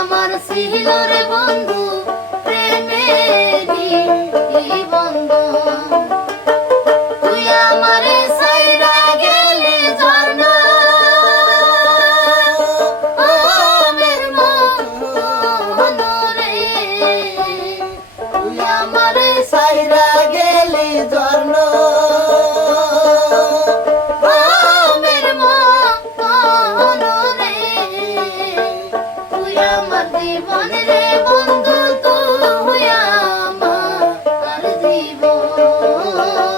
আমার সিহিলরে জীবন।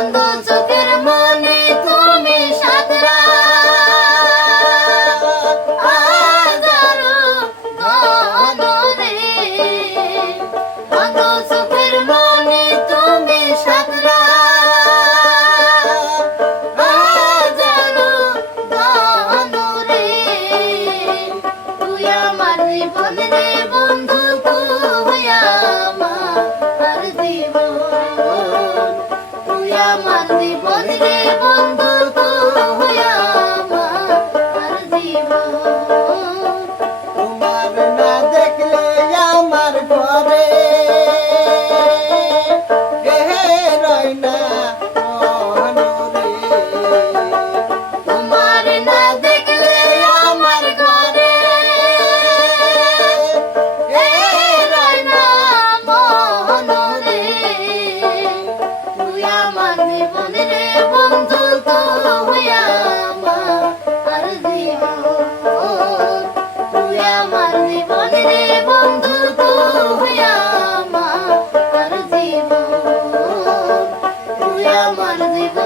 বন্ধ চোখের মনে তুমি সাঁতরা। জীবনের আমার Hallelujah.